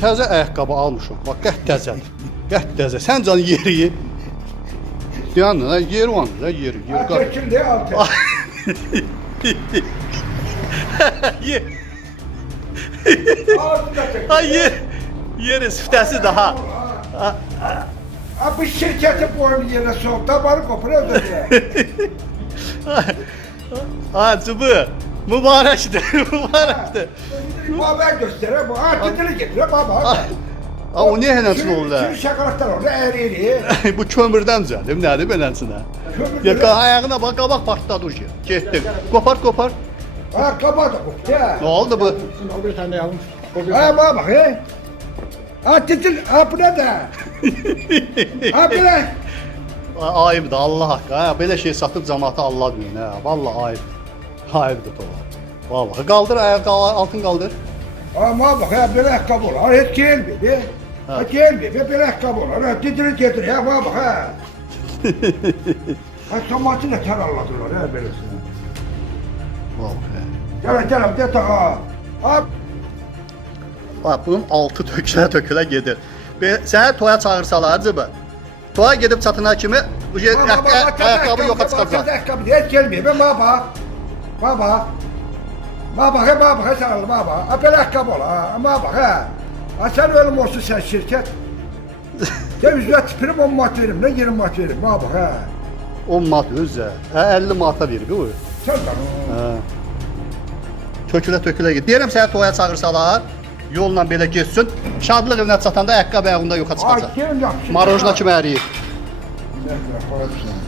təzə ayaqqabı almışam. Bax, qət təzədir. Qət təzə. Sən can yeri. Dayanın, yeri var mı? Yeri. Çəkildi altı. Yer. Altında çəkildi. Ay yer siftəsi daha. Bu şirketi boynu yerine soğuk. Tabanı kopuyor da diye. Acıbı. Mübarektir. Mübarektir. Baba gösteriyor. Bu titili getiriyor baba. O niye henəsin oldu? Şimdi şakarakter oldu. Eğri. Bu kömürdən düzəldim. Nədir beləsinə? Ya ayağına bax, qabaq partladı ucu. Getdi. Kopar. Ha kapat da koptu ya. Ne oldu bu? O bir tane almış. Ha baba he. Ha titil. Ha bu ne de? Ha bu ne? Ayıbdır Allah haqqı. Ha, belə şey satıb cəmaata Allah deyin. Ha, vallahi ayıb. Ayıbdır tola. Vallahi qaldır ayağı altın qaldır. Ama bak ya böyle ayakkabı olur. Ha hiç gelmiyor be. Ha gelmiyor be böyle ayakkabı olur. Ha titili getir ya bak ha. Ha tomatıyla ter anlatırlar ya böylesine. Vallahi. Gel de ta. Ha Bax bunun altı tökülə gedir. Və sənə toya çağırsalar cıbı. Toya gedib çatına kimi bu ayaqqabı yoxa çıxacaq. Ayakkabı hiç gelmiyor be baba. Baba. Baba he baba he sen al baba. Ha böyle ayakkabı olur ha. Ama bak ha. Ha sen ölüm olsun sen şirket. Sen yüzüne tipirim 10 mat veririm. Ne 20 mat veririm baba ha. 10 mat özə. 50 mata verir bu. Sen de. Tökülə gedir. Deyirəm sənə toya çağırsalar, yolla belə getsin. Şadlıq evinə çatanda ayaqqabı ayağında yoxa çıxacaq. Ay gelin yapsın. Marojna kimi əriyir. Ne koyarsan.